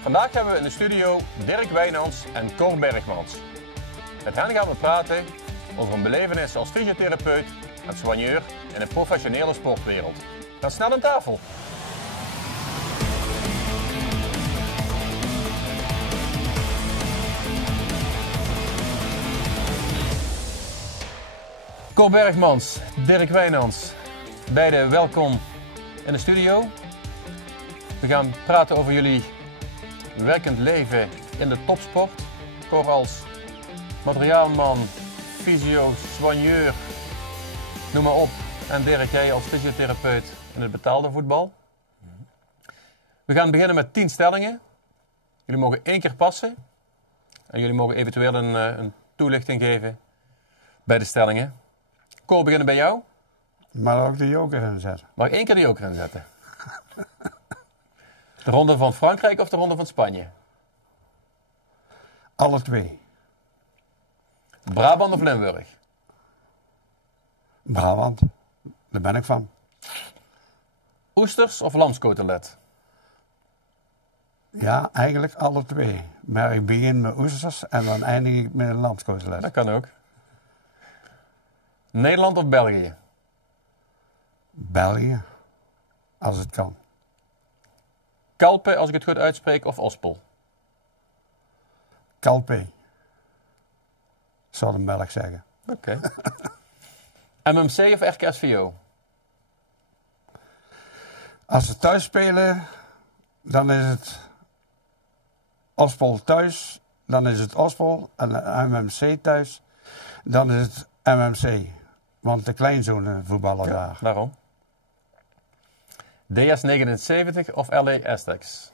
Vandaag hebben we in de studio Dirk Wijnands en Cor Bergmans. Met hen gaan we praten over een belevenis als fysiotherapeut en soigneur in de professionele sportwereld. Ga snel aan tafel. Cor Bergmans, Dirk Wijnands, beide welkom in de studio. We gaan praten over jullie werkend leven in de topsport. Cor als materiaalman, fysio, soigneur, noem maar op. En Dirk, jij als fysiotherapeut in het betaalde voetbal. We gaan beginnen met 10 stellingen. Jullie mogen 1 keer passen. En jullie mogen eventueel een toelichting geven bij de stellingen. Cor, beginnen bij jou. Maar ook de joker inzetten. Mag ik 1 keer de joker inzetten? De ronde van Frankrijk of de ronde van Spanje? Alle 2. Brabant of Limburg? Brabant. Daar ben ik van. Oesters of lamskotelet? Ja, eigenlijk alle 2. Maar ik begin met oesters en dan eindig ik met een lamskotelet. Dat kan ook. Nederland of België? België. Als het kan. Kalpe, als ik het goed uitspreek, of Ospel? Calpe. Zou de melk zeggen. Oké. MMC of RKSVO? Als ze thuis spelen, dan is het Ospel thuis. Dan is het Ospel en MMC thuis. Dan is het MMC. Want de kleinzonen voetballen daar. Waarom? DS79 of LA Aztecs?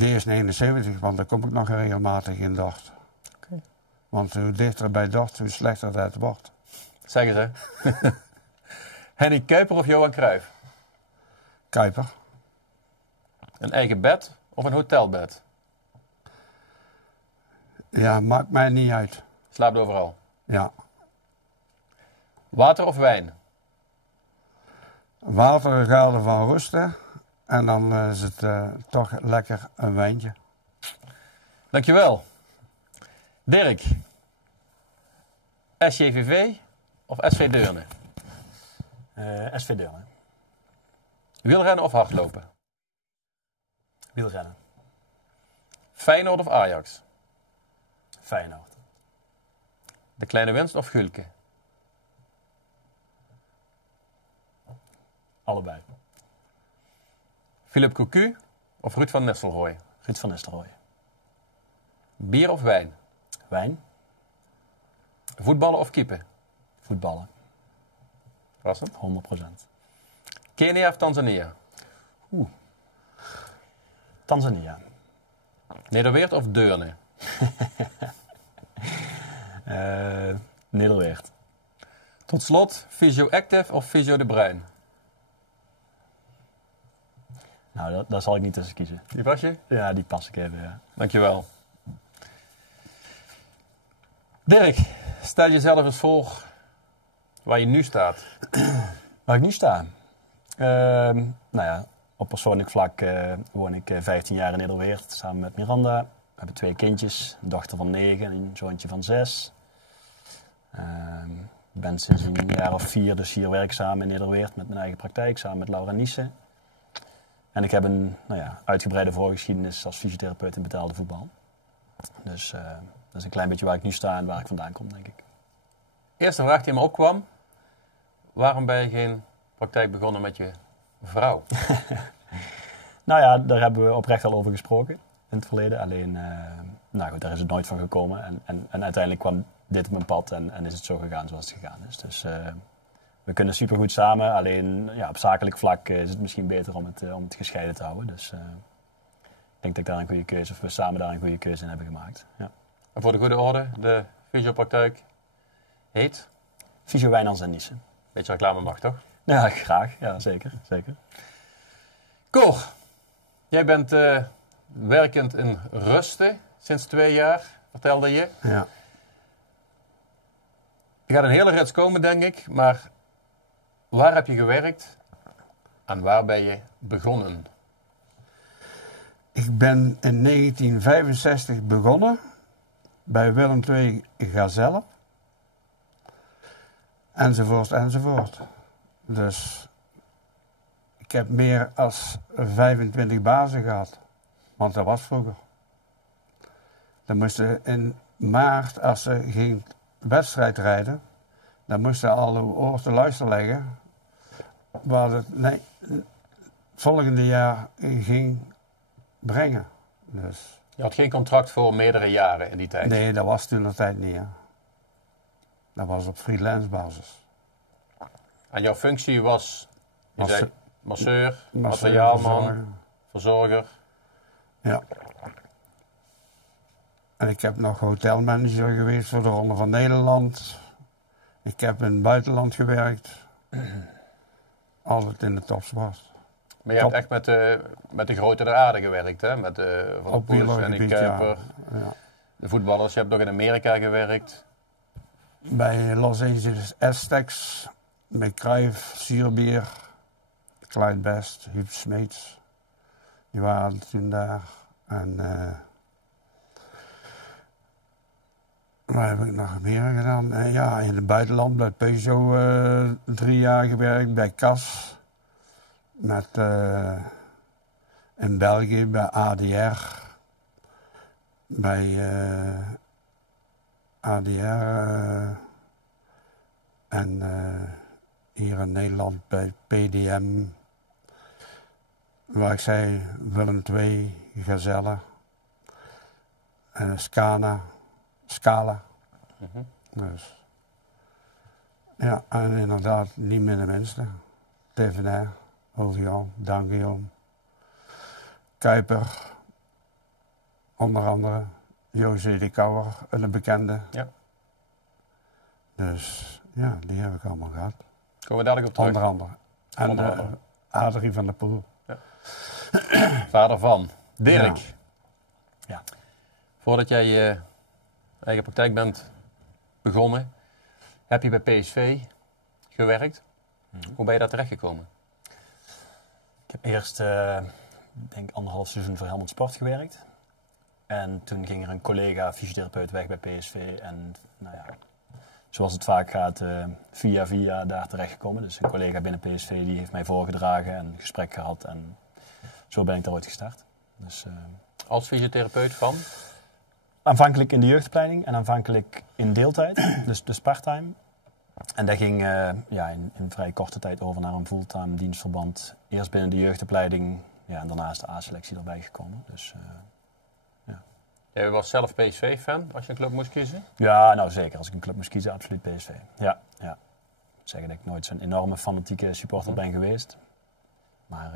DS79, want daar kom ik nog regelmatig in Dort. Okay. Want hoe dichter bij Dort, hoe slechter het wordt. Zeggen ze. Henny Kuiper of Johan Cruijff? Kuiper. Een eigen bed of een hotelbed? Ja, maakt mij niet uit. Slaapt overal? Ja. Water of wijn? Water gaat ervan rusten. En dan is het toch lekker een wijntje. Dankjewel. Dirk. SJVV of SV Deurne? SV Deurne. Wielrennen of hardlopen? Wielrennen. Feyenoord of Ajax? Feyenoord. De Kleine Winst of Gulke? Allebei. Philippe Cocu of Ruud van Nistelrooy? Ruud van Nistelrooy. Bier of wijn? Wijn. Voetballen of keepen? Voetballen. Was het? 100%. Kenia of Tanzania? Tanzania. Nederweert of Deurne? Nederweert. Tot slot, Physio Active of Physio de Bruin? Nou, daar zal ik niet tussen kiezen. Die was je? Ja, die pas ik even, ja. Dankjewel. Dirk, stel jezelf eens voor waar je nu staat. Waar ik nu sta? Nou ja, op persoonlijk vlak woon ik 15 jaar in Nederweert samen met Miranda. We hebben 2 kindjes, een dochter van 9 en een zoontje van 6. Ik ben sinds een jaar of 4 dus hier werkzaam in Nederweert met mijn eigen praktijk samen met Laura Niesen. En ik heb een uitgebreide voorgeschiedenis als fysiotherapeut in betaalde voetbal. Dus dat is een klein beetje waar ik nu sta en waar ik vandaan kom, denk ik. Eerste vraag die me opkwam. Waarom ben je geen praktijk begonnen met je vrouw? Nou ja, daar hebben we oprecht al over gesproken in het verleden. Alleen, daar is het nooit van gekomen. En uiteindelijk kwam dit op mijn pad en is het zo gegaan zoals het gegaan is. Dus we kunnen supergoed samen. Alleen op zakelijk vlak is het misschien beter om het gescheiden te houden. Dus ik denk dat ik daar een goede keuze, of we samen daar een goede keuze in hebben gemaakt. Ja. En voor de goede orde, de fysiopraktijk heet? Fysio Wijnands en Niesen. Beetje reclame mag, toch? Ja, graag. Ja, zeker. Cor, jij bent werkend in Rusten sinds 2 jaar, vertelde je. Ja. Er gaat een hele rits komen, denk ik. Maar waar heb je gewerkt en waar ben je begonnen? Ik Ik ben in 1965 begonnen bij Willem II Gazelle. Enzovoort, enzovoort. Dus ik heb meer dan 25 bazen gehad. Want dat was vroeger. Dan moesten in maart, als ze geen wedstrijd rijden, dan moesten alle oor te luisteren leggen. Waar het volgende jaar ging brengen. Dus. Je had geen contract voor meerdere jaren in die tijd? Nee, dat was toen de tijd niet. Hè. Dat was op freelance basis. En jouw functie was, je zei, masseur, Masseur, materiaalman, verzorger. Ja. En ik heb nog hotelmanager geweest voor de Ronde van Nederland. Ik heb in het buitenland gewerkt. Altijd in de topsport. Maar je hebt echt met de grote der aarde gewerkt, hè? Met Van der Poels en die Kuiper. Ja. De voetballers. Je hebt nog in Amerika gewerkt. Bij Los Angeles Aztecs, met Cruyff, Zuurbier, Clyde Best, Huub Smeets. Die waren toen daar. En waar heb ik nog meer gedaan? Ja, in het buitenland bij Peugeot 3 jaar gewerkt, bij CAS. In België bij ADR. Bij ADR en hier in Nederland bij PDM. Waar ik zei Willem II, Gazelle, Scala. Dus. Ja, en inderdaad niet meer de minste. Tevenaar, Ovion, Dangion, Kuiper, onder andere José de Kouwer, een bekende. Ja. Dus ja, die heb ik allemaal gehad. Komen we dadelijk op terug. Onder andere. En Onder andere. Adrie van der Poel. Ja. Vader van Dirk. Ja. Ja. Voordat jij je eigen praktijk bent begonnen, heb je bij PSV gewerkt. Hoe ben je daar terechtgekomen? Ik heb eerst, denk 1,5 seizoen voor Helmond Sport gewerkt. En toen ging er een collega fysiotherapeut weg bij PSV. En nou ja, zoals het vaak gaat, via daar terechtgekomen. Dus een collega binnen PSV die heeft mij voorgedragen en een gesprek gehad. En zo ben ik daar ooit gestart. Dus, Als fysiotherapeut van? aanvankelijk in de jeugdopleiding en aanvankelijk in deeltijd, dus part-time. En dat ging in vrij korte tijd over naar een fulltime dienstverband. Eerst binnen de jeugdopleiding, ja, en daarna is de A-selectie erbij gekomen. Dus, Jij was zelf PSV-fan als je een club moest kiezen? ja, nou zeker. Als ik een club moest kiezen, absoluut PSV. Ja. Ik moet zeggen dat ik nooit zo'n enorme fanatieke supporter ben geweest. Maar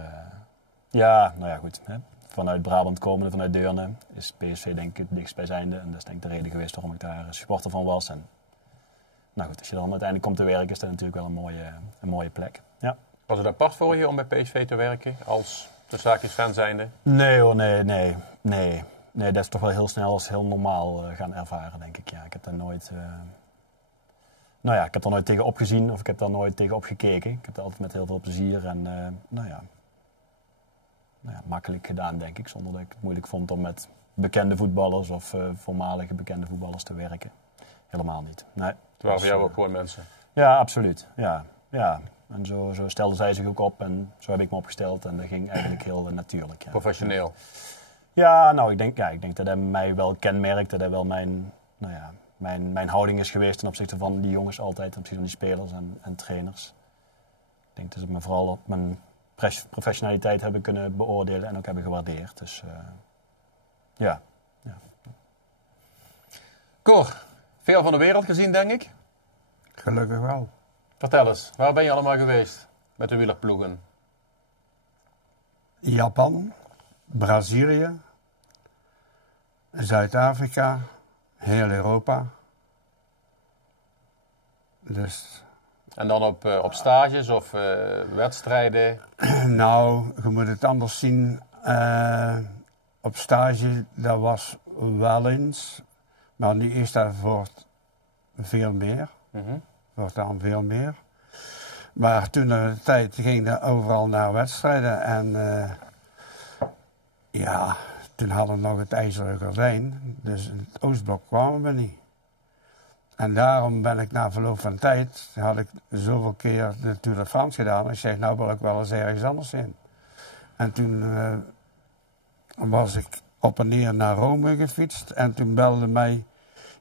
goed. Hè. Vanuit Brabant komende, vanuit Deurne, is PSV denk ik het dichtstbijzijnde. En dat is denk ik de reden geweest waarom ik daar supporter van was. En nou goed, als je dan uiteindelijk komt te werken, is dat natuurlijk wel een mooie plek. Ja. Was het apart voor je om bij PSV te werken als de zaakjes fan zijnde? Nee hoor, nee. Nee, dat is toch wel heel snel als heel normaal gaan ervaren, denk ik. Ja, ik heb daar nooit... ik heb daar nooit tegen opgezien of ik heb daar nooit tegen opgekeken. Ik heb dat altijd met heel veel plezier en makkelijk gedaan, denk ik. Zonder dat ik het moeilijk vond om met bekende voetballers of voormalige bekende voetballers te werken. Helemaal niet. Nee. Het waren voor jou ook gewoon mensen? Ja, absoluut. Ja. En zo stelden zij zich ook op en zo heb ik me opgesteld. En dat ging eigenlijk heel natuurlijk. Ja. Professioneel? Ja, nou, ik denk dat hij mij wel kenmerkt. Dat hij wel mijn houding is geweest ten opzichte van die jongens altijd. Ten opzichte van die spelers en trainers. Ik denk dat ze me vooral op mijn professionaliteit hebben kunnen beoordelen en ook hebben gewaardeerd. Dus ja. Cor, veel van de wereld gezien, denk ik? Gelukkig wel. Vertel eens, waar ben je allemaal geweest met de wielerploegen? Japan, Brazilië, Zuid-Afrika, heel Europa. Dus... En dan op stages of wedstrijden? Nou, je moet het anders zien. Op stage, dat was wel eens. Maar nu is dat veel meer. Wordt dan veel meer. Maar toen de tijd ging dat overal naar wedstrijden. En toen hadden we nog het IJzeren Gordijn, dus in het Oostblok kwamen we niet. En daarom ben ik na verloop van tijd, had ik zoveel keer de Tour de France gedaan. Ik zeg, nou wil ik wel eens ergens anders heen. En toen was ik op en neer naar Rome gefietst. En toen belde mij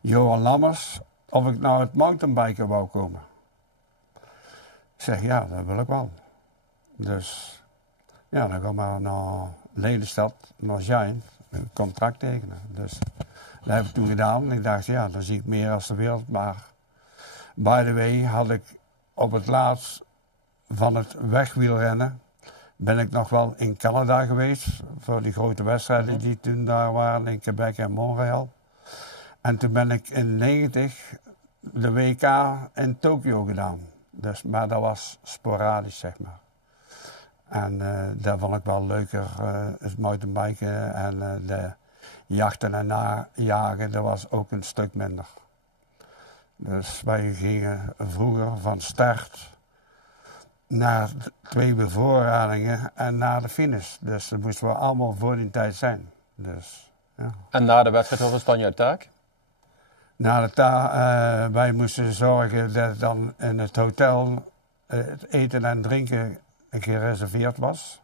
Johan Lammers of ik nou het mountainbiken wou komen. Ik zeg, ja, dat wil ik wel. Dus ja, dan gaan we naar Lelystad, naar Giant, een contract tekenen. Dus dat heb ik toen gedaan. Ik dacht, ja, dan zie ik meer als de wereld. Maar by the way had ik op het laatst van het wegwielrennen ben ik nog wel in Canada geweest. Voor die grote wedstrijden die toen daar waren in Quebec en Montreal. En toen ben ik in 90 de WK in Tokio gedaan. Dus, maar dat was sporadisch, zeg maar. En daar vond ik wel leuker, het mountainbiken en de jachten en najagen, dat was ook een stuk minder. Dus wij gingen vroeger van start naar 2 bevoorradingen en naar de finish. Dus dat moesten we allemaal voor die tijd zijn. Dus, ja. En na de wedstrijd, wat was dan jouw taak? Wij moesten zorgen dat dan in het hotel het eten en drinken gereserveerd was.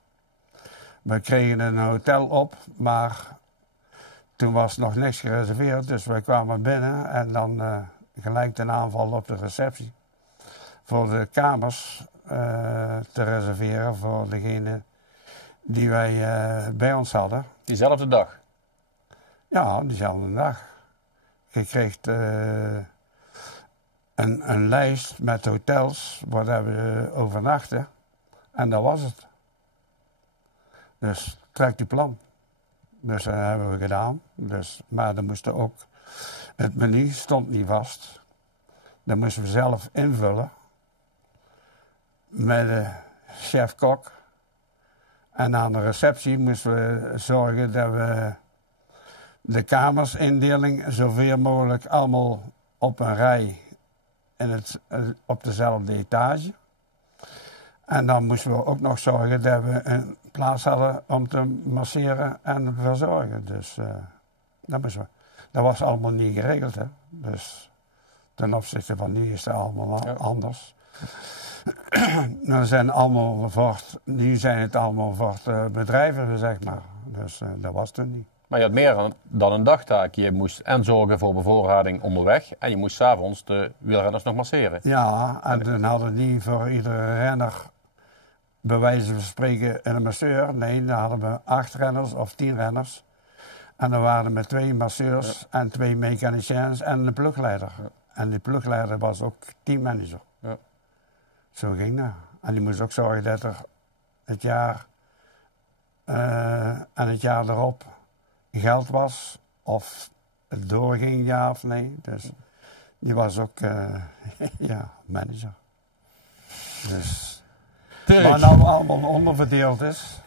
We kregen een hotel op, maar toen was nog niks gereserveerd. Dus wij kwamen binnen en dan gelijk een aanval op de receptie. Voor de kamers te reserveren voor degene die wij bij ons hadden. Diezelfde dag? Ja, diezelfde dag. Je kreeg een lijst met hotels waar we overnachten. En dat was het. Dus trek die plan. Dus dat hebben we gedaan. Dus, maar dan moesten ook... Het menu stond niet vast. Dat moesten we zelf invullen. Met de chef-kok. En aan de receptie moesten we zorgen dat we de kamersindeling zoveel mogelijk allemaal op een rij op dezelfde etage. En dan moesten we ook nog zorgen dat we een plaats hadden om te masseren en verzorgen. Dus dat was allemaal niet geregeld. Hè? Dus ten opzichte van nu is het allemaal anders. Nu zijn het allemaal voor bedrijven, zeg maar. Dus dat was toen niet. Maar je had meer dan een dagtaak. Je moest en zorgen voor bevoorrading onderweg. En je moest 's avonds de wielrenners nog masseren. Ja, en dan hadden die voor iedere renner, bij wijze van spreken, een masseur. Nee, dan hadden we 8 renners of 10 renners. En dan waren er met 2 masseurs en 2 mechaniciens en een plugleider. Ja. En die plugleider was ook teammanager. Ja. Zo ging dat. En die moest ook zorgen dat er het jaar en het jaar erop geld was. Of het doorging, ja of nee. Dus die was ook manager. Dus... Maar nou allemaal onderverdeeld is,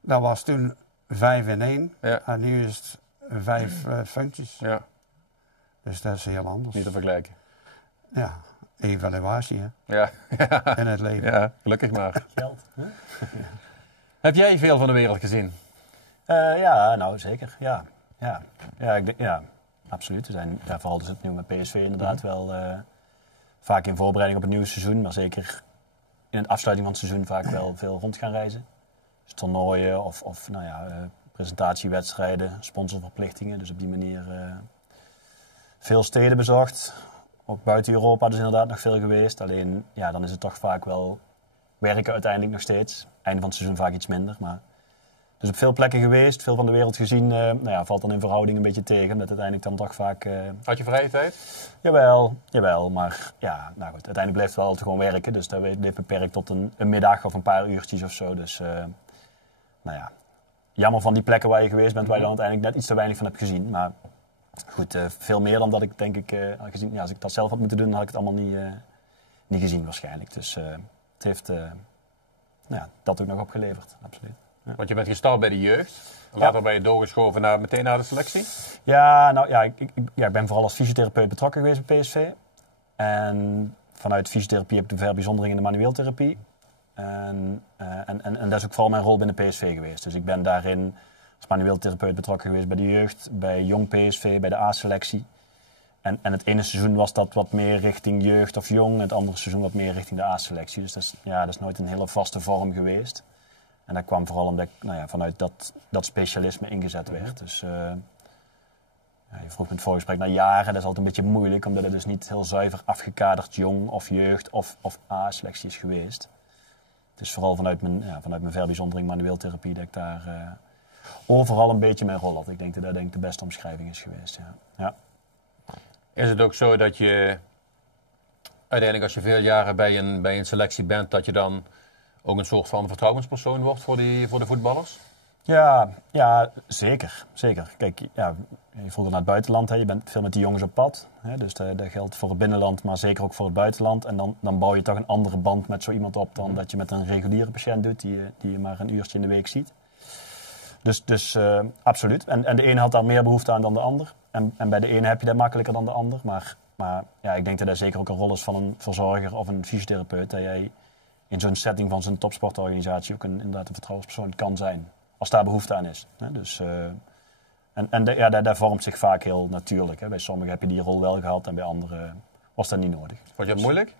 dat was toen 5 in 1 en nu is het 5 functies. Ja. Dus dat is heel anders. Niet te vergelijken. Ja, evaluatie hè. Ja. In het leven. Ja, gelukkig maar. Geld. Heb jij veel van de wereld gezien? Ja, nou zeker. Ja, absoluut. We zijn vooral dus opnieuw met PSV inderdaad wel vaak in voorbereiding op het nieuwe seizoen, maar zeker in de afsluiting van het seizoen vaak wel veel rond gaan reizen. Dus toernooien of presentatiewedstrijden, sponsorverplichtingen. Dus op die manier veel steden bezocht. Ook buiten Europa dus inderdaad nog veel geweest. Alleen ja, dan is het toch vaak wel werken uiteindelijk nog steeds. Einde van het seizoen vaak iets minder. Maar dus op veel plekken geweest, veel van de wereld gezien. Valt dan in verhouding een beetje tegen. Omdat uiteindelijk dan toch vaak... Had je vrije tijd? Jawel. Maar ja, nou goed. Uiteindelijk bleef het wel altijd gewoon werken. Dus dat bleef beperkt tot een middag of een paar uurtjes of zo. Dus jammer van die plekken waar je geweest bent, waar je dan uiteindelijk net iets te weinig van hebt gezien. Maar goed, veel meer dan dat ik denk ik had gezien. Ja, als ik dat zelf had moeten doen, had ik het allemaal niet gezien waarschijnlijk. Dus het heeft dat ook nog opgeleverd, absoluut. Ja. Want je bent gestart bij de jeugd. Later ben je doorgeschoven meteen naar de selectie? Ja, ik ben vooral als fysiotherapeut betrokken geweest bij PSV. En vanuit fysiotherapie heb ik de verbijzondering in de manueeltherapie. En dat is ook vooral mijn rol binnen PSV geweest. Dus ik ben daarin als manueel therapeut betrokken geweest bij de jeugd, bij jong PSV, bij de A-selectie. En het ene seizoen was dat wat meer richting jeugd of jong. En het andere seizoen wat meer richting de A-selectie. Dus dat is nooit een hele vaste vorm geweest. En dat kwam vooral omdat ik vanuit dat specialisme ingezet werd. Dus je vroeg me het voorgesprek naar jaren. Dat is altijd een beetje moeilijk. Omdat het dus niet heel zuiver afgekaderd jong of jeugd of A-selectie is geweest. Het is vooral vanuit mijn verbijzondering manueel therapie dat ik daar overal een beetje mijn rol had. Ik denk dat dat de beste omschrijving is geweest. Ja. Is het ook zo dat je uiteindelijk als je veel jaren bij een selectie bent, dat je dan ook een soort van vertrouwenspersoon wordt voor de voetballers? Ja, zeker. Kijk, je voelde naar het buitenland, hè. Je bent veel met die jongens op pad. Hè. Dus dat geldt voor het binnenland, maar zeker ook voor het buitenland. En dan bouw je toch een andere band met zo iemand op dan dat je met een reguliere patiënt doet die je maar een uurtje in de week ziet. Dus absoluut. En de ene had daar meer behoefte aan dan de ander. En bij de ene heb je dat makkelijker dan de ander. Maar ik denk dat dat zeker ook een rol is van een verzorger of een fysiotherapeut. Dat jij in zo'n setting van zo'n topsportorganisatie ook inderdaad een vertrouwenspersoon kan zijn. Als daar behoefte aan is. Hè? Dus, dat vormt zich vaak heel natuurlijk. Hè? Bij sommigen heb je die rol wel gehad en bij anderen was dat niet nodig. Vond je het moeilijk?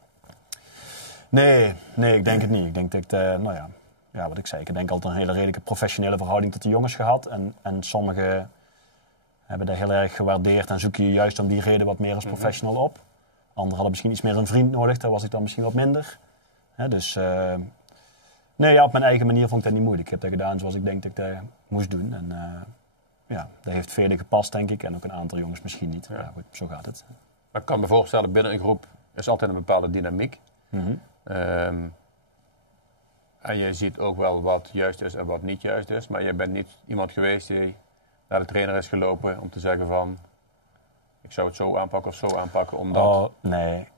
Nee, ik denk het niet. Ik denk dat ik, wat ik zei, ik denk altijd een hele redelijke professionele verhouding tot de jongens gehad. En sommigen hebben dat heel erg gewaardeerd en zoeken je juist om die reden wat meer als professional op. Anderen hadden misschien iets meer een vriend nodig, daar was ik dan misschien wat minder. Dus op mijn eigen manier vond ik dat niet moeilijk. Ik heb dat gedaan zoals ik denk dat ik dat moest doen. En dat heeft velen gepast, denk ik. En ook een aantal jongens misschien niet. Ja. Goed, zo gaat het. Maar ik kan me voorstellen, binnen een groep is altijd een bepaalde dynamiek. Mm-hmm. En je ziet ook wel wat juist is en wat niet juist is. Maar je bent niet iemand geweest die naar de trainer is gelopen om te zeggen van, ik zou het zo aanpakken of zo aanpakken, omdat... Oh, nee.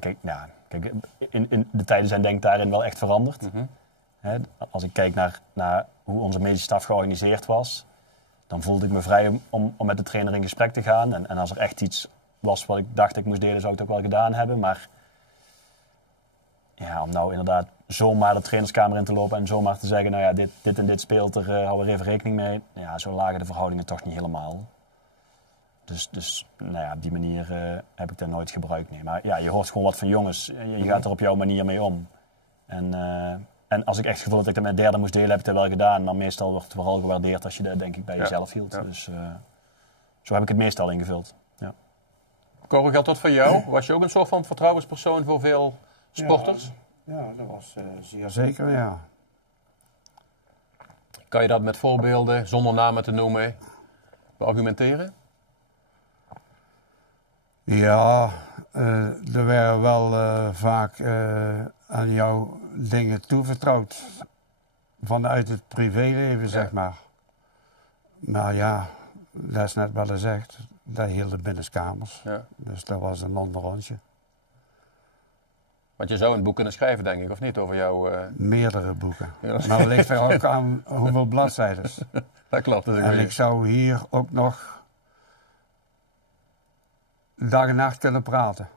Kijk, in de tijden zijn denk ik daarin wel echt veranderd. Mm-hmm. Als ik kijk naar hoe onze medische staf georganiseerd was, dan voelde ik me vrij om met de trainer in gesprek te gaan. En als er echt iets was wat ik dacht ik moest delen, zou ik het ook wel gedaan hebben. Maar om nou inderdaad zomaar de trainerskamer in te lopen en zomaar te zeggen, dit en dit speelt er, hou er even rekening mee. Ja, zo lagen de verhoudingen toch niet helemaal. Dus op die manier heb ik dat nooit gebruikt. Nee. Maar je hoort gewoon wat van jongens. Je gaat er op jouw manier mee om. En als ik echt het gevoel dat ik dat met derde moest delen, heb ik dat wel gedaan. Maar meestal wordt het vooral gewaardeerd als je dat denk ik bij jezelf hield. Ja. Dus zo heb ik het meestal ingevuld. Ja. Cor, geldt dat voor jou? Was je ook een soort van vertrouwenspersoon voor veel sporters? Ja, dat was zeer zeker, ja. Kan je dat met voorbeelden, zonder namen te noemen, beargumenteren? Ja, er werden wel vaak aan jou dingen toevertrouwd. Vanuit het privéleven, zeg maar. Maar ja, dat is net wel gezegd. Dat hielden binnenskamers. Ja. Dus dat was een ander rondje. Want je zou een boek kunnen schrijven, denk ik, of niet? Over jouw... Meerdere boeken. Ja. Maar het ligt er ook aan hoeveel bladzijden. Dat klopt. Dat is en ik zou hier ook nog dag en nacht kunnen praten.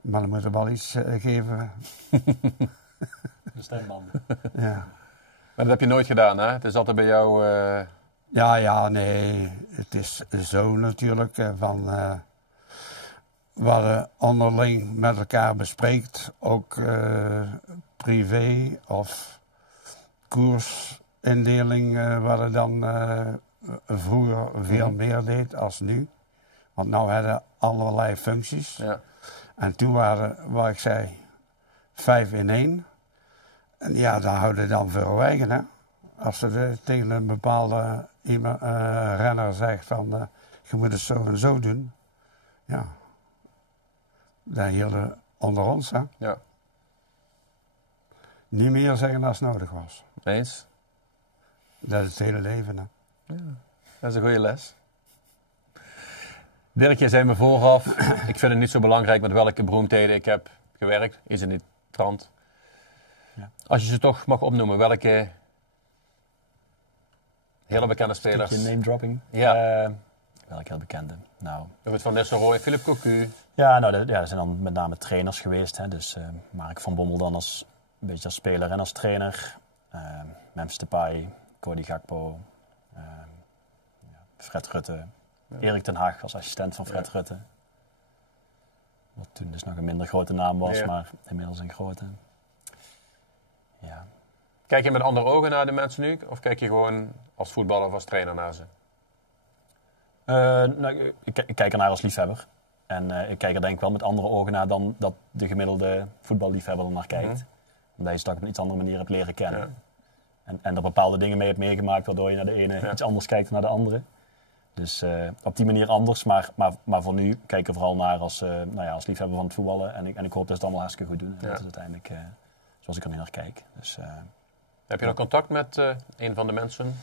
Maar dan moet er wel iets geven. De stemband. Ja. Maar dat heb je nooit gedaan, hè? Het is altijd bij jou... Nee. Het is zo natuurlijk van... wat onderling met elkaar bespreekt. Ook privé of koersindeling. Wat er dan vroeger veel meer deed als nu. Want nu hadden allerlei functies. Ja. En toen waren, wat ik zei, 5 in 1. En ja, daar houden dan veel wijgen, hè. Als ze tegen een bepaalde renner zegt van, je moet het zo en zo doen. Ja. Dan hielden onder ons, hè. Ja. Niet meer zeggen als het nodig was. Eens? Dat is het hele leven, hè. Ja, dat is een goede les. Dirk, je zei me vooraf, ik vind het niet zo belangrijk met welke beroemdheden ik heb gewerkt. Is het niet trant? Ja. Als je ze toch mag opnoemen, welke hele bekende spelers? Een name dropping? Ja. Welke heel bekende? Nou. We hebben het van Nistelrooy, Philippe Cocu. Ja, er zijn dan met name trainers geweest. Hè. Dus Mark van Bommel dan een beetje als speler en als trainer. Memphis Depay, Cody Gakpo, Fred Rutte, Erik ten Hag als assistent van Fred Rutte. Wat toen dus nog een minder grote naam was, maar inmiddels een grote. Ja. Kijk je met andere ogen naar de mensen nu? Of kijk je gewoon als voetballer of als trainer naar ze? Ik kijk ernaar als liefhebber. En ik kijk er denk ik wel met andere ogen naar dan dat de gemiddelde voetballiefhebber er naar kijkt. Omdat je ze toch op een iets andere manier hebt leren kennen. Ja. En er bepaalde dingen mee hebt meegemaakt waardoor je naar de ene iets anders kijkt dan naar de andere. Dus op die manier anders. Maar voor nu kijk ik er vooral naar als liefhebber van het voetballen. En ik hoop dat ze het allemaal hartstikke goed doen. En dat is uiteindelijk zoals ik er nu naar kijk. Dus, heb je nog contact met een van de mensen?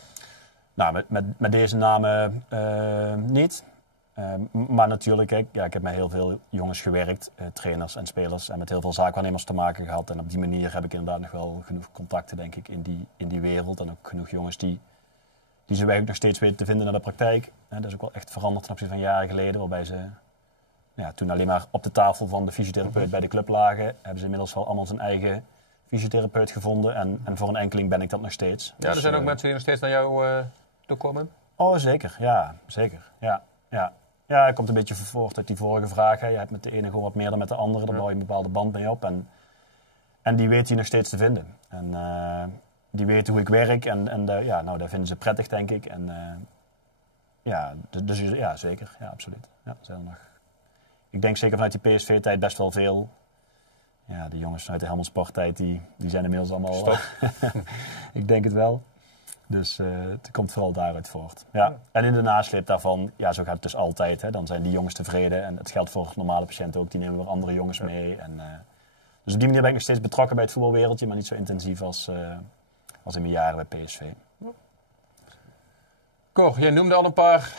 Nou, met deze namen niet. Maar natuurlijk, ik heb met heel veel jongens gewerkt, trainers en spelers. En met heel veel zaakwaarnemers te maken gehad. En op die manier heb ik inderdaad nog wel genoeg contacten, denk ik, in die wereld. En ook genoeg jongens die zijn weg nog steeds weten te vinden naar de praktijk. Dat is ook wel echt veranderd ten opzichte van jaren geleden. Waarbij ze toen alleen maar op de tafel van de fysiotherapeut bij de club lagen. Hebben ze inmiddels wel allemaal zijn eigen fysiotherapeut gevonden. En voor een enkeling ben ik dat nog steeds. Ja, er zijn ook mensen die nog steeds naar jou toe komen? Oh, zeker. Ja, zeker. Ja, het komt een beetje voort uit die vorige vraag. Hè. Je hebt met de ene gewoon wat meer dan met de andere. Daar bouw je een bepaalde band mee op. En die weet je nog steeds te vinden. En die weten hoe ik werk. En dat vinden ze prettig, denk ik. En dus zeker. Ja, absoluut. Ja, zijn er nog. Ik denk zeker vanuit die PSV-tijd best wel veel. Ja, de jongens vanuit de Helmond Sport-tijd, die zijn inmiddels allemaal... Ik denk het wel. Dus het komt vooral daaruit voort. Ja. En in de nasleep daarvan, zo gaat het dus altijd. Hè. Dan zijn die jongens tevreden. En het geldt voor normale patiënten ook. Die nemen weer andere jongens mee. En, dus op die manier ben ik nog steeds betrokken bij het voetbalwereldje. Maar niet zo intensief als in mijn jaren bij PSV. Cor, jij noemde al een paar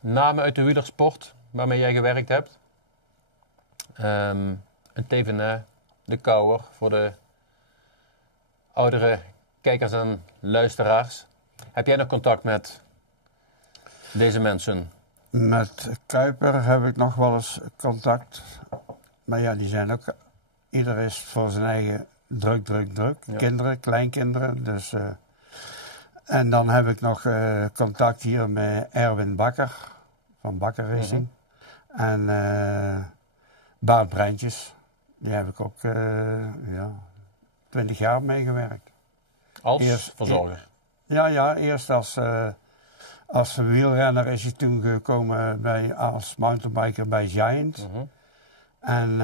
namen uit de wielersport waarmee jij gewerkt hebt. Een Thévenet, de Kouwer, voor de oudere kijkers en luisteraars. Heb jij nog contact met deze mensen? Met Kuiper heb ik nog wel eens contact. Maar ja, die zijn ook... Ieder is voor zijn eigen druk. Ja. Kinderen, kleinkinderen. Dus, en dan heb ik nog contact hier met Erwin Bakker. Van Bakker Racing. En Bart Breintjes. Die heb ik ook 20 jaar meegewerkt. Als verzorger? Ja, eerst als wielrenner is hij toen gekomen als mountainbiker bij Giant. En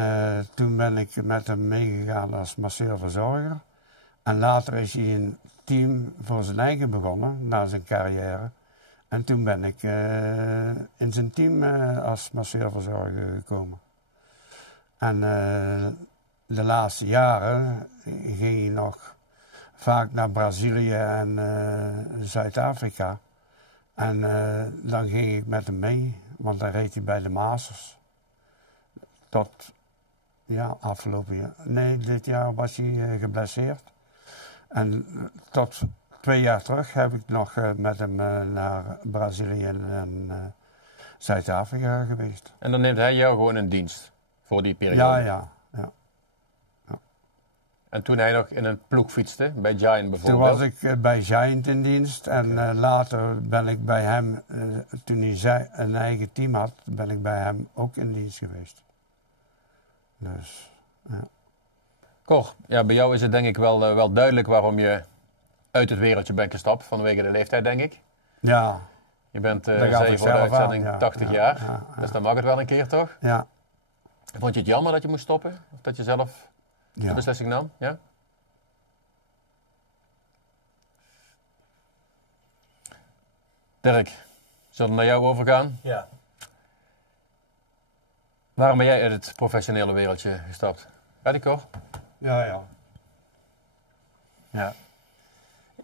toen ben ik met hem meegegaan als masseurverzorger. En later is hij een team voor zijn eigen begonnen, na zijn carrière. En toen ben ik in zijn team als masseurverzorger gekomen. En de laatste jaren ging hij nog vaak naar Brazilië en Zuid-Afrika. En dan ging ik met hem mee, want dan reed hij bij de Masters. Tot afgelopen jaar. Nee, dit jaar was hij geblesseerd. En tot 2 jaar terug heb ik nog met hem naar Brazilië en Zuid-Afrika geweest. En dan neemt hij jou gewoon in dienst voor die periode? Ja. En toen hij nog in een ploeg fietste, bij Giant bijvoorbeeld? Toen was ik bij Giant in dienst en later ben ik bij hem, toen hij een eigen team had, ben ik bij hem ook in dienst geweest. Dus, ja. Cor, bij jou is het denk ik wel duidelijk waarom je uit het wereldje bent gestapt, vanwege de leeftijd denk ik. Ja. Je bent, zei je voor de uitzending, 80 jaar, dus dan mag het wel een keer toch? Ja. Vond je het jammer dat je moest stoppen? Of dat je zelf de beslissing nam? Ja? Dirk, zullen we naar jou overgaan? Ja. Waarom ben jij uit het professionele wereldje gestapt? Ja, Cor?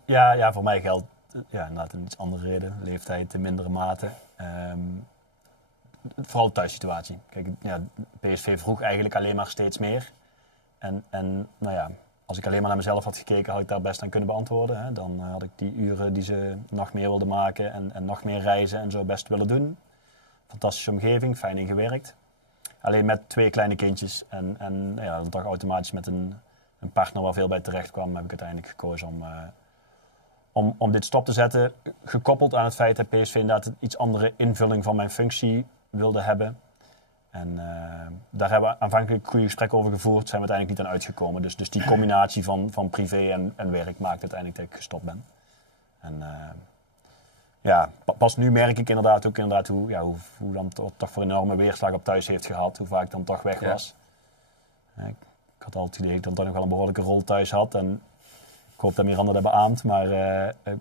Ja, voor mij geldt inderdaad een iets andere reden. Leeftijd in mindere mate. Vooral de thuissituatie. Kijk, PSV vroeg eigenlijk alleen maar steeds meer. En als ik alleen maar naar mezelf had gekeken, had ik daar best aan kunnen beantwoorden. Hè. Dan had ik die uren die ze nog meer wilden maken en nog meer reizen en zo best willen doen. Fantastische omgeving, fijn ingewerkt. Alleen met 2 kleine kindjes en dan toch automatisch met een een partner waar veel bij terecht kwam, heb ik uiteindelijk gekozen om dit stop te zetten. Gekoppeld aan het feit dat PSV inderdaad een iets andere invulling van mijn functie wilde hebben. En daar hebben we aanvankelijk goede gesprekken over gevoerd. Zijn we uiteindelijk niet aan uitgekomen. Dus die combinatie van privé en werk maakt uiteindelijk dat ik gestopt ben. En pas nu merk ik inderdaad hoe dan toch voor een enorme weerslag op thuis heeft gehad. Hoe vaak ik dan toch weg was. Ik had altijd het idee dat ik dan toch nog wel een behoorlijke rol thuis had. En ik hoop dat Miranda dat beaamt. Maar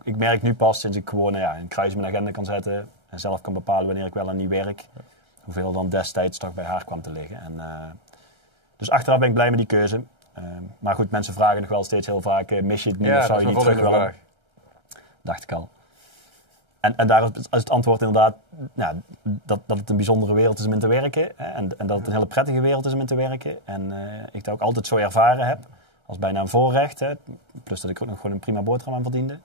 ik merk nu pas sinds ik gewoon een kruis in mijn agenda kan zetten. En zelf kan bepalen wanneer ik wel en niet werk. Hoeveel dan destijds toch bij haar kwam te liggen. En, dus achteraf ben ik blij met die keuze. Maar goed, mensen vragen nog wel steeds heel vaak, mis je het niet of zou je niet terug willen? Dacht ik al. En daar is het antwoord inderdaad dat het een bijzondere wereld is om in te werken. Hè, en dat het een hele prettige wereld is om in te werken. En ik dat ook altijd zo ervaren heb. Als bijna een voorrecht. Hè, plus dat ik ook nog gewoon een prima boterham aan verdiende.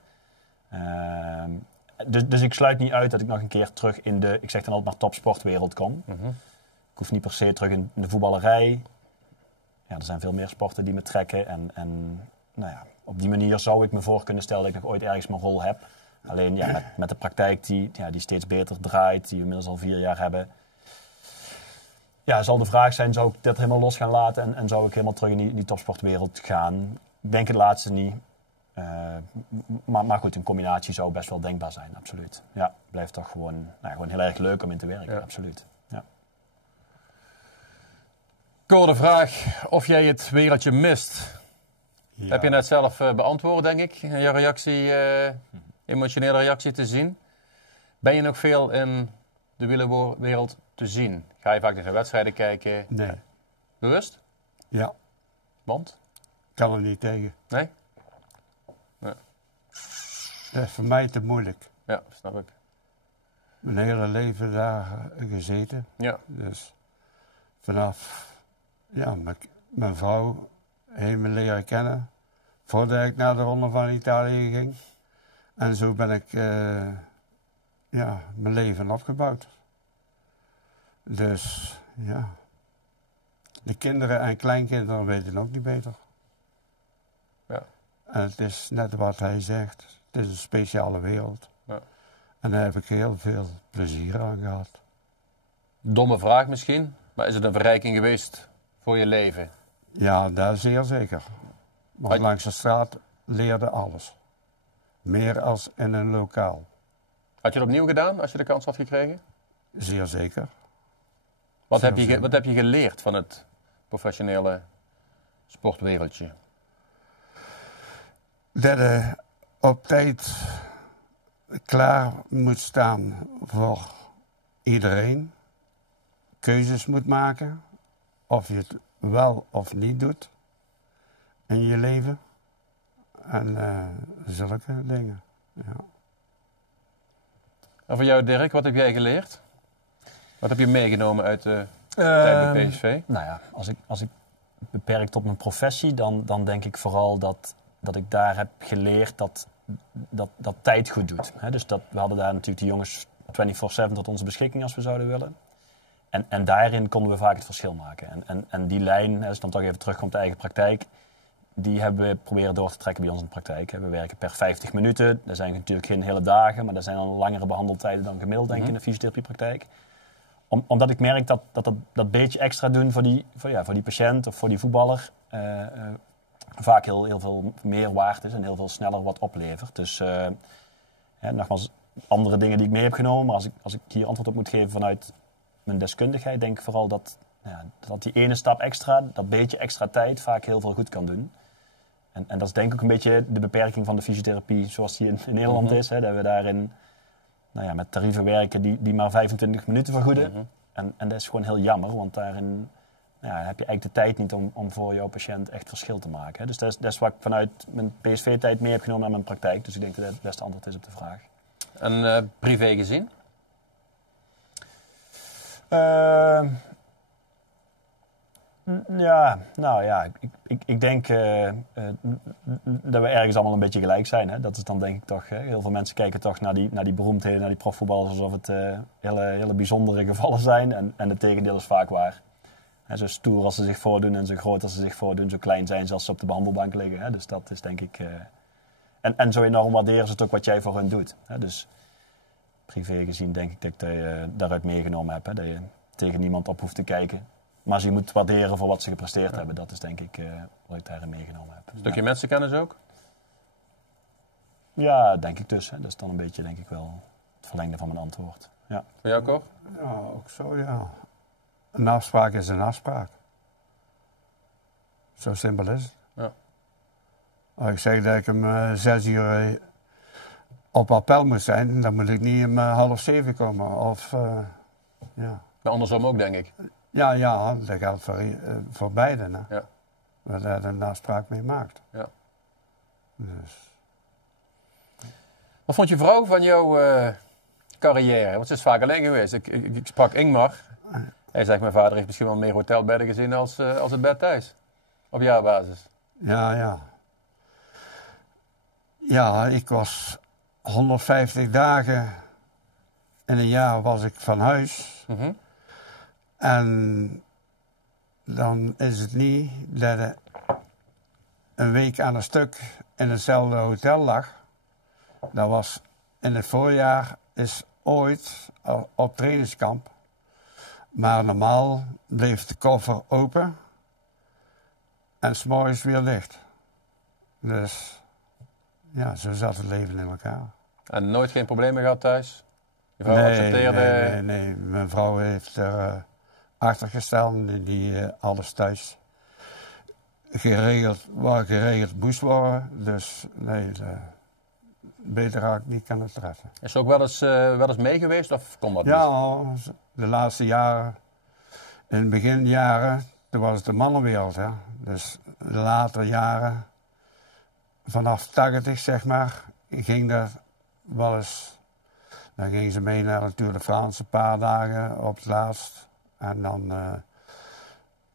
Dus ik sluit niet uit dat ik nog een keer terug in de, ik zeg dan altijd maar topsportwereld kom. Mm-hmm. Ik hoef niet per se terug in de voetballerij. Ja, er zijn veel meer sporten die me trekken. En op die manier zou ik me voor kunnen stellen dat ik nog ooit ergens mijn rol heb. Alleen met de praktijk die steeds beter draait, die we inmiddels al 4 jaar hebben. Ja, zal de vraag zijn, zou ik dit helemaal los gaan laten en zou ik helemaal terug in die topsportwereld gaan? Ik denk het laatste niet. Maar goed, een combinatie zou best wel denkbaar zijn, absoluut. Ja, blijft toch gewoon heel erg leuk om in te werken, absoluut. Ja. Cor, de vraag of jij het wereldje mist. Ja. Heb je net zelf beantwoord, denk ik, in je reactie, emotionele reactie te zien. Ben je nog veel in de wielerwereld te zien? Ga je vaak naar de wedstrijden kijken? Nee. Bewust? Ja. Want? Kan er niet tegen. Nee? Dat is voor mij te moeilijk. Ja, snap ik. Mijn hele leven daar gezeten. Ja. Dus vanaf mijn vrouw helemaal leren kennen. Voordat ik naar de Ronde van Italië ging. En zo ben ik mijn leven opgebouwd. Dus ja. De kinderen en kleinkinderen weten ook niet beter. Ja. En het is net wat hij zegt. Het is een speciale wereld. Ja. En daar heb ik heel veel plezier aan gehad. Domme vraag misschien, maar is het een verrijking geweest voor je leven? Ja, dat zeer zeker. Want langs de straat leerde alles. Meer als in een lokaal. Had je het opnieuw gedaan als je de kans had gekregen? Zeer zeker. Wat heb je geleerd van het professionele sportwereldje? Dat je op tijd klaar moet staan voor iedereen. Keuzes moet maken. Of je het wel of niet doet in je leven. En zulke dingen. Ja. En voor jou, Dirk, wat heb jij geleerd? Wat heb je meegenomen uit de tijd bij PSV? Nou ja, als ik beperk tot mijn professie, dan denk ik vooral dat ik daar heb geleerd dat tijd goed doet. He, dus we hadden daar natuurlijk die jongens 24/7 tot onze beschikking als we zouden willen. En daarin konden we vaak het verschil maken. En die lijn, als ik dan toch even terugkom op de eigen praktijk, die hebben we proberen door te trekken bij ons in de praktijk. We werken per 50 minuten. Dat zijn natuurlijk geen hele dagen, maar dat zijn dan langere behandeltijden dan gemiddeld, denk ik, in de fysiotherapiepraktijk. Omdat ik merk dat beetje extra doen voor die patiënt of voor die voetballer vaak heel veel meer waard is en heel veel sneller wat oplevert. Dus nogmaals, andere dingen die ik mee heb genomen. Maar als ik hier antwoord op moet geven vanuit mijn deskundigheid, denk ik vooral dat die ene stap extra, dat beetje extra tijd, vaak heel veel goed kan doen. En dat is denk ik ook een beetje de beperking van de fysiotherapie zoals die in Nederland is. Hè, dat we daarin met tarieven werken die maar 25 minuten vergoeden. Mm-hmm. En dat is gewoon heel jammer, want daarin heb je eigenlijk de tijd niet om voor jouw patiënt echt verschil te maken. Hè. Dus dat is wat ik vanuit mijn PSV-tijd mee heb genomen naar mijn praktijk. Dus ik denk dat dat het beste antwoord is op de vraag. En privé gezien? Ik denk dat we ergens allemaal een beetje gelijk zijn. Hè. Dat is dan denk ik toch, heel veel mensen kijken toch naar die beroemdheden, naar die profvoetballers, alsof het hele bijzondere gevallen zijn. En het tegendeel is vaak waar. Hè, zo stoer als ze zich voordoen en zo groot als ze zich voordoen, zo klein zijn ze als ze op de behandelbank liggen. Hè. Dus dat is denk ik... En zo enorm waarderen ze het ook wat jij voor hen doet. Hè. Dus privé gezien denk ik dat ik daaruit meegenomen heb. Hè. Dat je tegen niemand op hoeft te kijken. Maar ze moet waarderen voor wat ze gepresteerd hebben. Dat is denk ik wat ik daarin meegenomen heb. Een stukje mensenkennis ook? Ja, denk ik dus. Hè. Dat is dan een beetje denk ik wel het verlengde van mijn antwoord. Ja. Voor jou, Cor? Ja, ook zo, ja. Een afspraak is een afspraak. Zo simpel is het. Ja. Als ik zeg dat ik om 6 uur op appel moet zijn, dan moet ik niet om 6:30 komen. Of, ja. Maar andersom ook, denk ik. Ja, dat geldt voor beiden. Hè. Ja. Waar je een afspraak mee maakt. Ja. Dus. Wat vond je vrouw van jouw carrière? Want ze is vaak alleen geweest. Ik sprak Ingmar. Hij zegt, mijn vader heeft misschien wel meer hotelbedden gezien als het bed thuis. Op jaarbasis. Ja. Ja, ik was 150 dagen in een jaar was ik van huis. Mhm. En dan is het niet dat je een week aan een stuk in hetzelfde hotel lag. Dat was in het voorjaar is ooit op trainingskamp. Maar normaal bleef de koffer open en 's morgens weer dicht. Dus ja, zo zat het leven in elkaar. En nooit geen problemen gehad thuis? Je vrouw accepteerde... Nee. Mijn vrouw heeft er achter gestaan. Die alles thuis geregeld moest worden. Dus nee, beter had ik niet kunnen treffen. Is ze ook wel eens mee geweest of kon dat niet? Ja, de laatste jaren, in het beginjaren, toen was het de mannenwereld. Hè. Dus de latere jaren, vanaf 80 zeg maar, ging er wel eens... Dan gingen ze mee naar de Tour de France een paar dagen op het laatst. En dan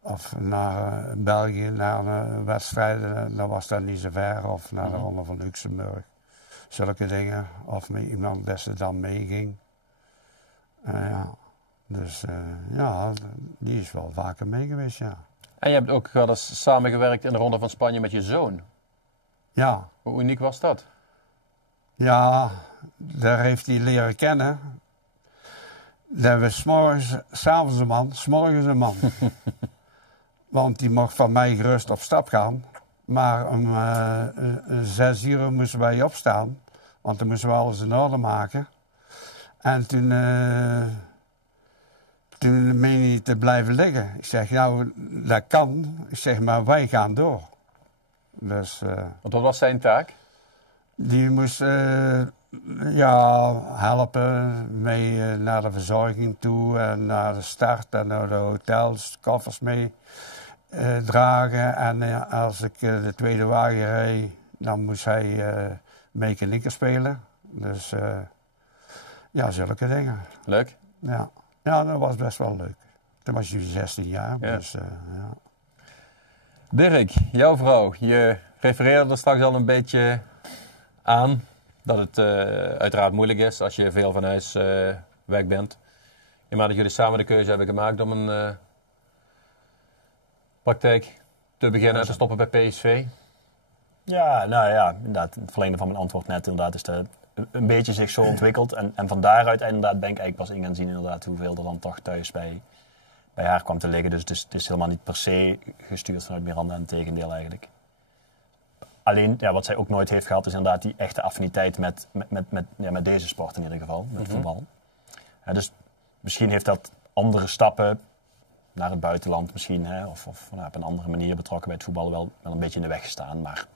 of naar België, naar wedstrijden, dan was dat niet zo ver. Of naar de Ronde van Luxemburg. Zulke dingen. Of met iemand dat ze dan meeging. Ja. Dus ja, die is wel vaker mee geweest, ja. En je hebt ook wel eens samengewerkt in de Ronde van Spanje met je zoon. Ja. Hoe uniek was dat? Ja, daar heeft hij leren kennen. Dat we 's morgens, 's avonds een man, 's morgens een man. Want die mocht van mij gerust op stap gaan. Maar om 6 uur moesten wij opstaan. Want dan moesten we alles in orde maken. En toen meen hij te blijven liggen. Ik zeg, nou, dat kan. Ik zeg, maar wij gaan door. Dus... Want wat was zijn taak? Die moest helpen mee naar de verzorging toe en naar de start en naar de hotels, koffers mee dragen. En als ik de tweede wagen reed, dan moest hij mechanieker spelen. Dus ja, zulke dingen. Leuk. Ja, dat was best wel leuk. Toen was je 16 jaar, Ja. dus ja. Dirk, jouw vrouw. Je refereerde er straks al een beetje aan dat het uiteraard moeilijk is als je veel van huis weg bent. Maar dat jullie samen de keuze hebben gemaakt om een praktijk te beginnen en te stoppen bij PSV. Ja, nou ja, inderdaad, het verlengde van mijn antwoord net inderdaad is dat een beetje zich zo ontwikkeld. En van daaruit inderdaad ben ik eigenlijk pas in gaan zien inderdaad hoeveel er dan toch thuis bij haar kwam te liggen. Dus het is helemaal niet per se gestuurd vanuit Miranda, en tegendeel eigenlijk. Alleen, ja, wat zij ook nooit heeft gehad, is inderdaad die echte affiniteit met deze sport in ieder geval, met voetbal. Ja, dus misschien heeft dat andere stappen naar het buitenland misschien, hè, of op een andere manier betrokken bij het voetbal wel een beetje in de weg gestaan. Maar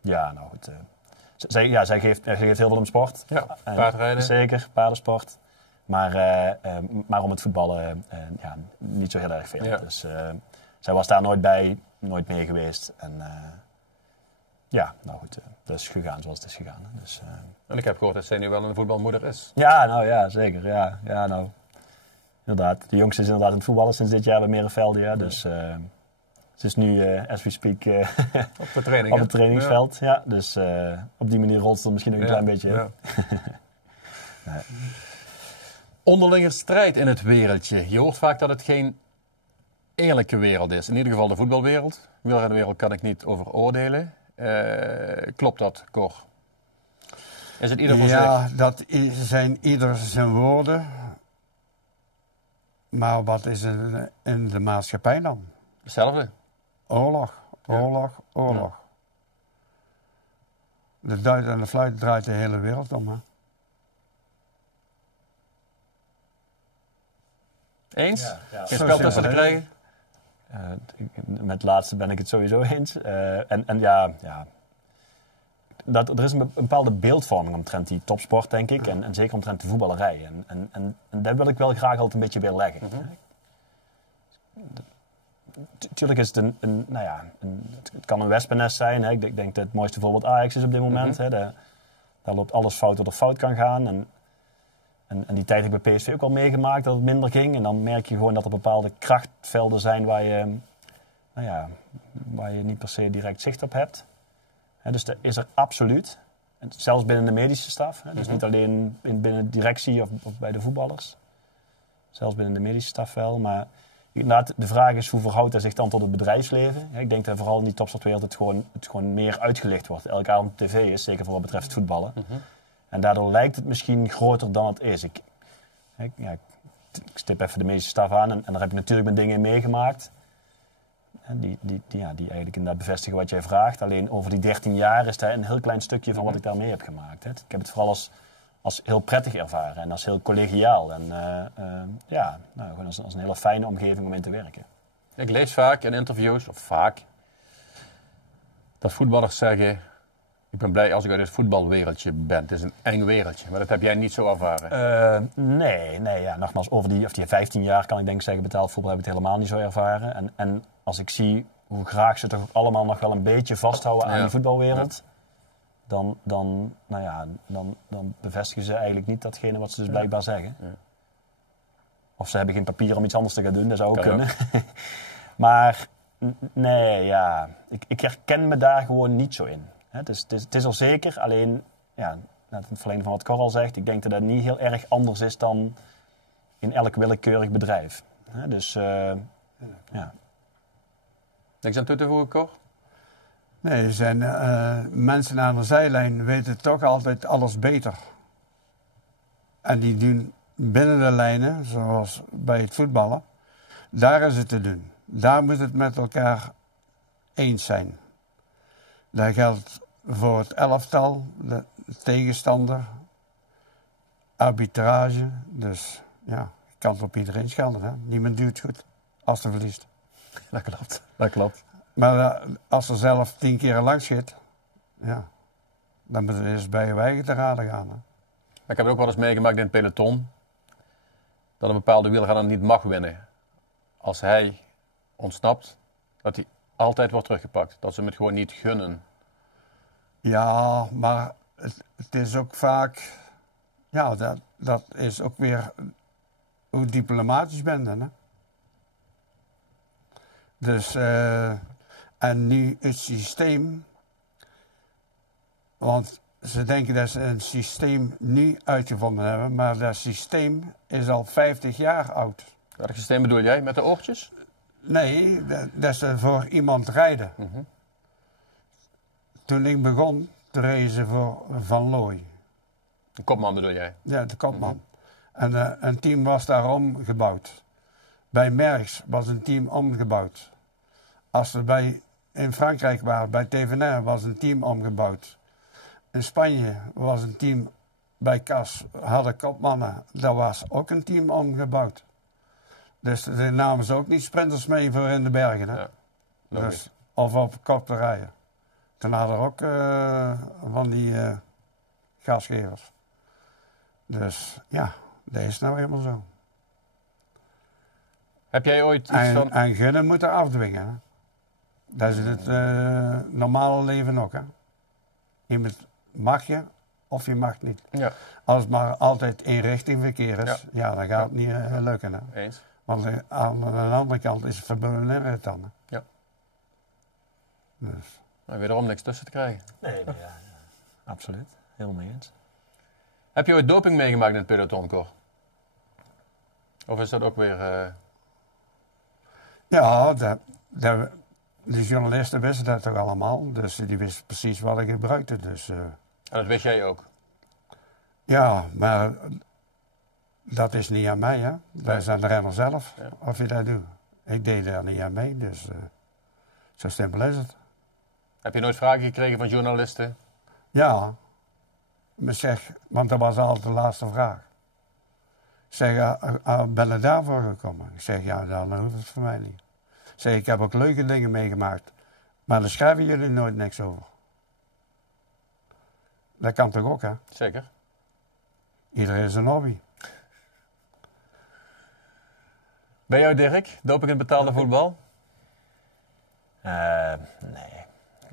ja, nou goed. Zij geeft heel veel om sport. Ja, paardrijden. Zeker, paardensport. Maar om het voetballen niet zo heel erg veel. Ja. Dus zij was daar nooit mee geweest. En nou goed, dat is gegaan zoals het is gegaan. Dus, En ik heb gehoord dat zij nu wel een voetbalmoeder is. ja, nou ja, zeker. Ja, nou, inderdaad. De jongste is inderdaad aan het voetballen sinds dit jaar bij Merenvelde. Ja. Dus ze is nu, as we speak, Op de training. op het trainingsveld. Ja. Dus op die manier rolt ze er misschien ook een klein beetje in. Ja. Onderlinge strijd in het wereldje. Je hoort vaak dat het geen eerlijke wereld is. In ieder geval de voetbalwereld. Wielrenwereld kan ik niet over oordelen. Klopt dat, Cor? Is het ieder voor zich? Ja, dat zijn ieder zijn woorden. Maar wat is er in de maatschappij dan? Hetzelfde. Oorlog, oorlog, oorlog. Ja. De duit en de fluit draait de hele wereld om, hè? Eens? Ja. Geen spel tussen te krijgen? Met het laatste ben ik het sowieso eens. Er is een bepaalde beeldvorming omtrent die topsport, denk ik. En zeker omtrent de voetballerij. En daar wil ik wel graag altijd een beetje weer leggen. Mm-hmm. Tuurlijk is het het kan een wespennest zijn. Hè. Ik denk dat het mooiste voorbeeld Ajax is op dit moment. Mm-hmm. Hè. Daar loopt alles fout wat er fout kan gaan. En die tijd heb ik bij PSV ook al meegemaakt dat het minder ging. En dan merk je gewoon dat er bepaalde krachtvelden zijn waar je niet per se direct zicht op hebt. Dus dat is er absoluut. En zelfs binnen de medische staf. Dus niet alleen binnen de directie of bij de voetballers. Zelfs binnen de medische staf wel. Maar inderdaad, de vraag is hoe verhoudt hij zich dan tot het bedrijfsleven? Ik denk dat vooral in die topsportwereld het gewoon meer uitgelicht wordt. Elke avond op tv is, zeker voor wat betreft het voetballen. Mm-hmm. En daardoor lijkt het misschien groter dan het is. Ik stip even de medische staf aan en daar heb je natuurlijk met dingen in meegemaakt. Die eigenlijk inderdaad bevestigen wat jij vraagt. Alleen over die 13 jaar is dat een heel klein stukje van wat ik daarmee heb gemaakt. Ik heb het vooral als heel prettig ervaren en als heel collegiaal. En gewoon als een hele fijne omgeving om in te werken. Ik lees vaak in interviews, dat voetballers zeggen: ik ben blij als ik uit het voetbalwereldje ben. Het is een eng wereldje, maar dat heb jij niet zo ervaren. Nee. Nogmaals, over die 15 jaar kan ik denk ik zeggen, betaald voetbal heb ik het helemaal niet zo ervaren. En als ik zie hoe graag ze toch ook allemaal nog wel een beetje vasthouden aan die voetbalwereld, dan bevestigen ze eigenlijk niet datgene wat ze dus blijkbaar zeggen. Ja. Of ze hebben geen papier om iets anders te gaan doen, dat zou ook kunnen. Maar nee, ik herken me daar gewoon niet zo in. Het is er zeker, alleen het verlengde van wat Cor al zegt, ik denk dat dat niet heel erg anders is dan in elk willekeurig bedrijf. Niks aan toe te voegen, Cor? Nee, er zijn mensen aan de zijlijn weten toch altijd alles beter. En die doen binnen de lijnen, zoals bij het voetballen, daar is het te doen. Daar moet het met elkaar eens zijn. Dat geldt voor het elftal, de tegenstander, arbitrage. Dus ja, je kan het op iedereen schelden. Hè? Niemand duwt goed als ze verliest. Dat klopt. Maar als er zelf 10 keer langs schiet, dan moet je eerst bij je eigen te raden gaan. Hè? Ik heb het ook wel eens meegemaakt in het peloton, dat een bepaalde wielrenner niet mag winnen. Als hij ontsnapt, dat hij altijd wordt teruggepakt. Dat ze hem het gewoon niet gunnen. Ja, maar het is ook vaak, dat is ook weer hoe diplomatisch ben je, hè? Dus, en nu het systeem, want ze denken dat ze een systeem nu uitgevonden hebben, maar dat systeem is al 50 jaar oud. Welk systeem bedoel jij, met de oortjes? Nee, dat ze voor iemand rijden. Mm-hmm. Toen ik begon, te racen voor Van Looy. De kopman bedoel jij? Ja, de kopman. Mm-hmm. En een team was daar omgebouwd. Bij Merckx was een team omgebouwd. Als we in Frankrijk waren, bij TVNR was een team omgebouwd. In Spanje was een team bij CAS, hadden kopmannen. Daar was ook een team omgebouwd. Dus daar namen ze ook niet sprinters mee voor in de bergen. Hè? Ja, dus, of op kop te rijden. Toen hadden we ook van die gasgevers. Dus ja, dat is nou helemaal zo. Heb jij ooit iets van... En gunnen moet er afdwingen. Hè? Dat is het normale leven ook. Hè? Mag je of je mag niet. Ja. Als het maar altijd in richting verkeer is, dan gaat het niet lukken. Hè? Eens. Want aan de andere kant is het verboden dan. Hè? Ja. Dus. Maar wederom niks tussen te krijgen. Nee, absoluut. Helemaal mee eens. Heb je ooit doping meegemaakt in het peloton, Cor? Of is dat ook weer... Ja, de journalisten wisten dat toch allemaal. Dus die wisten precies wat ik gebruikte. Dus, En dat wist jij ook? ja, maar dat is niet aan mij, hè. Dat is aan de renner zelf, Ja. of je dat doet. Ik deed daar niet aan mee, dus zo simpel is het. Heb je nooit vragen gekregen van journalisten? Ja, maar zeg, want dat was altijd de laatste vraag. Ik zeg, ben je daarvoor gekomen? Ik zeg, ja, dan hoeft het voor mij niet. Ik zeg, ik heb ook leuke dingen meegemaakt, maar daar schrijven jullie nooit niks over. Dat kan toch ook, hè? Zeker. Iedereen is een hobby. Ben jij Dirk? Doping in het betaalde voetbal? Nee.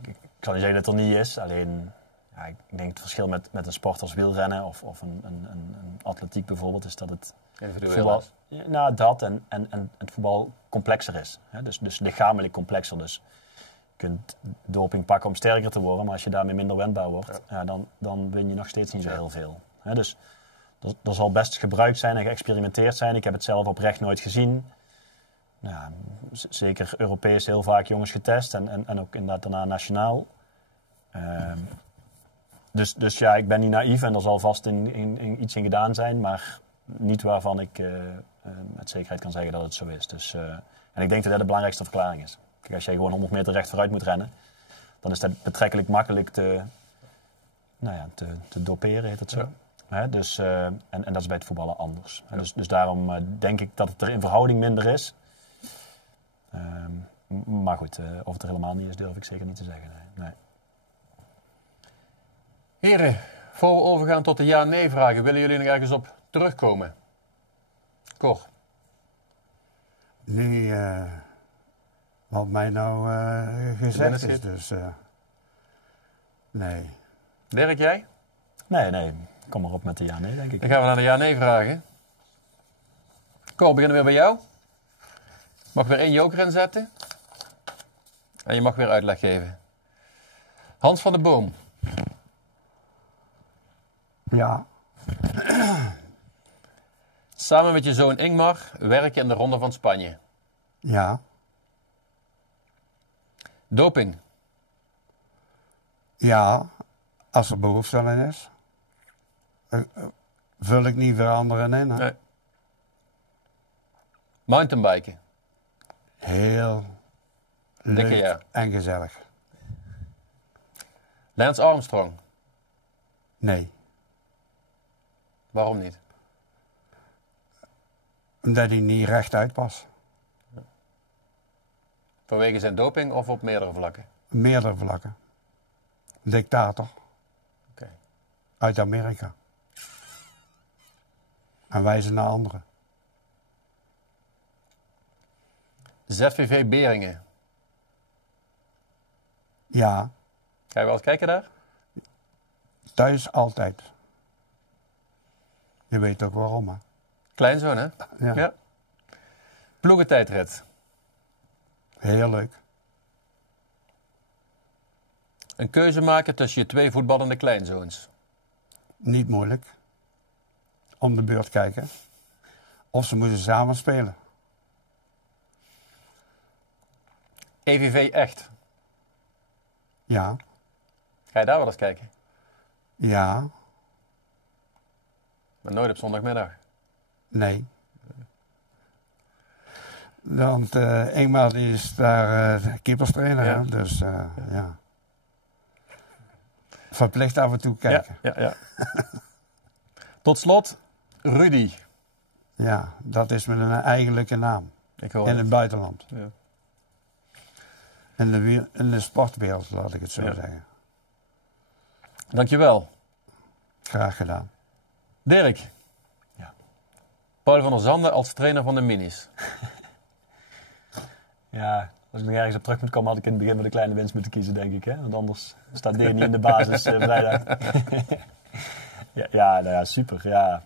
Ik zal niet zeggen dat het er niet is. Alleen, ja, ik denk het verschil met een sport als wielrennen of een atletiek bijvoorbeeld is dat het Individueel. voetbal, ja, nou, dat en het voetbal complexer is. Hè? Dus lichamelijk complexer. Dus je kunt doping pakken om sterker te worden, maar als je daarmee minder wendbaar wordt, ja, dan win je nog steeds niet zo heel veel. Hè? Dus er zal best gebruikt zijn en geëxperimenteerd zijn. Ik heb het zelf oprecht nooit gezien. Ja, zeker Europees heel vaak jongens getest en ook inderdaad daarna nationaal. Dus ja, ik ben niet naïef en er zal vast iets in gedaan zijn, maar niet waarvan ik met zekerheid kan zeggen dat het zo is. Dus, en ik denk dat dat de belangrijkste verklaring is. Kijk, als jij gewoon 100 meter recht vooruit moet rennen, dan is dat betrekkelijk makkelijk te doperen, heet het zo. Ja. Hè, dus, en dat is bij het voetballen anders. Ja. Dus daarom denk ik dat het er in verhouding minder is. Maar goed, of het er helemaal niet is, durf ik zeker niet te zeggen. Nee. Heren, voor we overgaan tot de ja-nee-vragen, willen jullie nog ergens op terugkomen? Cor. Nee, wat mij nou gezegd is, dus nee. Dirk, jij? Nee, kom maar op met de ja-nee, denk ik. Dan gaan we naar de ja-nee-vragen. Cor, beginnen we weer bij jou. Je mag weer 1 joker inzetten. En je mag weer uitleg geven. Hans van de Boom. Ja, Samen met je zoon Ingmar werken in de Ronde van Spanje. ja, Doping. ja, als er behoefte aan is. Vul ik niet weer anderen in. Hè? Nee. Mountainbiken. Heel Dikke leuk ja. en gezellig. Lance Armstrong. Nee, Waarom niet? omdat hij niet rechtuit was. Vanwege zijn doping of op meerdere vlakken? Meerdere vlakken. Dictator. Oké. Uit Amerika. En wijzen naar anderen. ZVV Beringen. Ja, Ga je wel eens kijken daar? thuis altijd. Je weet ook waarom, hè? Kleinzoon, hè? Ja. Ja. Ploegentijdrit. Heel leuk. Een keuze maken tussen je 2 voetballende kleinzoons. Niet moeilijk. Om de beurt kijken. Of ze moeten samen spelen. EVV Echt. Ja, Ga je daar wel eens kijken? ja, Maar nooit op zondagmiddag. nee. Want Ingmar die is daar keeperstrainer, Ja. hè? Dus ja. Verplicht af en toe kijken. Ja. Tot slot, Rudy. Ja, dat is met een eigenlijke naam. Ik hoor In het het. buitenland. Ja. In de sportwereld, laat ik het zo Ja. zeggen. Dankjewel. Graag gedaan. Dirk. Ja. Paul van der Zanden als trainer van de Minis. Ja, als ik nog ergens op terug moet komen, had ik in het begin met een kleine winst moeten kiezen, denk ik. Hè? Want anders staat Deer niet in de basis vrijdag. Nou ja, super. Ja.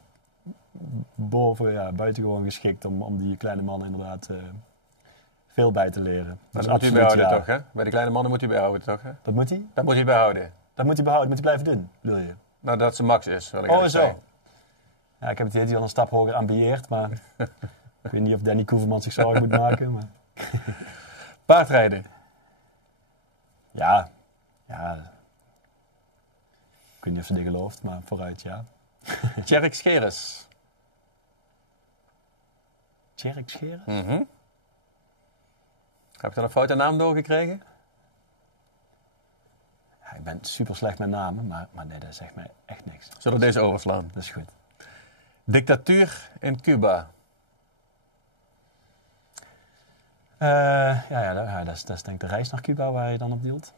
Buitengewoon geschikt om die kleine man inderdaad veel bij te leren. Maar Dus dat moet hij absoluut, bijhouden toch, hè? Bij de kleine mannen moet hij bijhouden, toch? Hè? Dat moet hij? Dat moet hij bijhouden. Dat moet hij behouden, moet hij blijven doen, bedoel je? Nou, dat zijn max is, wil ik Oh, eigenlijk zo. zeggen. Ja, ik heb het idee dat hij al een stap hoger ambieert, maar ik weet niet of Danny Koeverman zich zorgen moet maken. Maar Paardrijden. Ja. Ik weet niet of ze dit gelooft, maar vooruit, ja. Tjerk Scheres. Tjerk Scheres? Heb ik dan een foute naam doorgekregen? Ja, ik ben super slecht met namen, maar nee, dat zegt mij echt niks. Zullen we deze overslaan? Dat is goed. Dictatuur in Cuba. Dat is denk ik de reis naar Cuba waar je dan op deelt.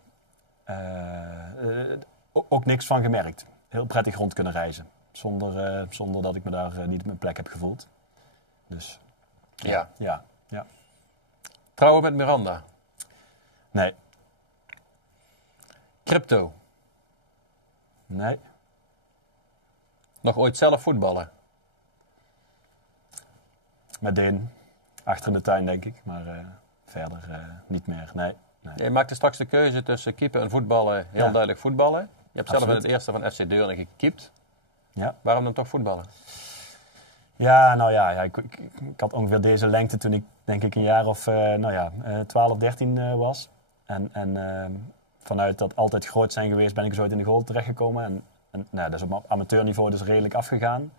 Ook niks van gemerkt. Heel prettig rond kunnen reizen. Zonder dat ik me daar niet op mijn plek heb gevoeld. Dus Ja. ja. Trouwen met Miranda. Nee. Crypto. Nee. Nog ooit zelf voetballen. Met Deen. Achter in de tuin, denk ik. Maar verder niet meer. Nee. Je maakte straks de keuze tussen keeper en voetballen. Heel duidelijk voetballen. Je hebt zelf in Absoluut. het eerste van FC Deurne gekiept. Ja. Waarom dan toch voetballen? Ja, ik had ongeveer deze lengte toen ik denk ik een jaar of 12, 13 was. En vanuit dat altijd groot zijn geweest ben ik zo ooit in de goal terechtgekomen. En dat is op amateurniveau dus redelijk afgegaan.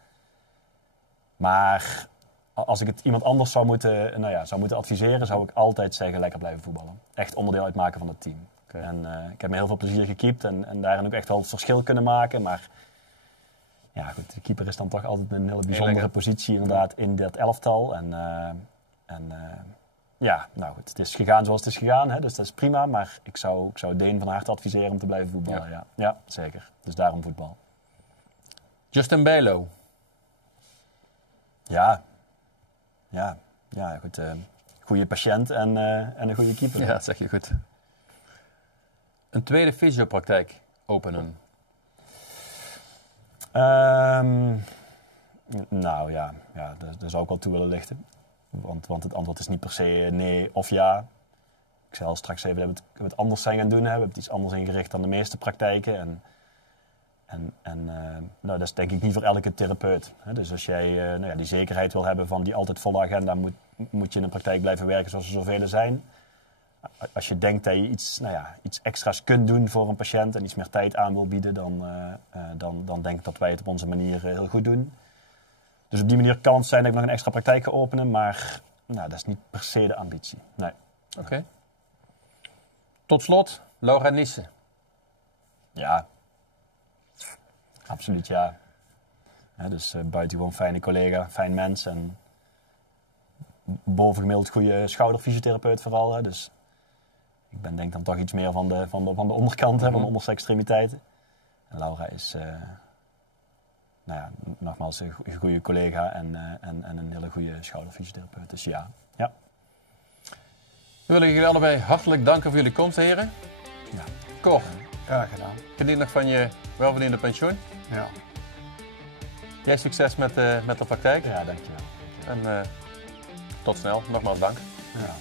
Maar als ik het iemand anders zou moeten adviseren, zou ik altijd zeggen lekker blijven voetballen. Echt onderdeel uitmaken van het team. Okay. En ik heb me heel veel plezier gekiept en daarin ook echt wel het verschil kunnen maken. Maar ja, goed, de keeper is dan toch altijd een hele bijzondere positie inderdaad in dat elftal. Het is gegaan zoals het is gegaan, hè, dus dat is prima. Maar ik zou Deen van harte adviseren om te blijven voetballen. Ja, zeker. Dus daarom voetbal. Justin Bijlo. Ja, goed. Goede patiënt en een goede keeper. Ja, dat zeg je goed. Een tweede fysiopraktijk openen. Daar zou ik wel toe willen lichten. Want het antwoord is niet per se nee of ja. Ik zal straks even dat we het anders zijn gaan doen. We hebben het iets anders ingericht dan de meeste praktijken. Dat is denk ik niet voor elke therapeut. Dus als jij die zekerheid wil hebben van die altijd volle agenda, moet je in een praktijk blijven werken zoals er zoveel zijn. Als je denkt dat je iets extra's kunt doen voor een patiënt en iets meer tijd aan wil bieden, dan denk ik dat wij het op onze manier heel goed doen. Dus op die manier kan het zijn dat ik nog een extra praktijk ga openen, maar dat is niet per se de ambitie. Nee. Oké. Tot slot, Laura Nissen. Ja. Absoluut ja. Dus buitengewoon fijne collega, fijn mens en bovengemiddeld goede schouderfysiotherapeut vooral. Hè. Dus ik ben denk dan toch iets meer van de onderkant, van de onderste extremiteiten. En Laura is nogmaals een goede collega en een hele goede schouderfysiotherapeut. Dus ja. We willen jullie allebei hartelijk danken voor jullie komst, heren. Ja. Cor, Graag gedaan. geniet nog van je welverdiende pensioen. Ja. Jij succes met de praktijk. Ja, dankjewel. En tot snel. Nogmaals dank. Ja.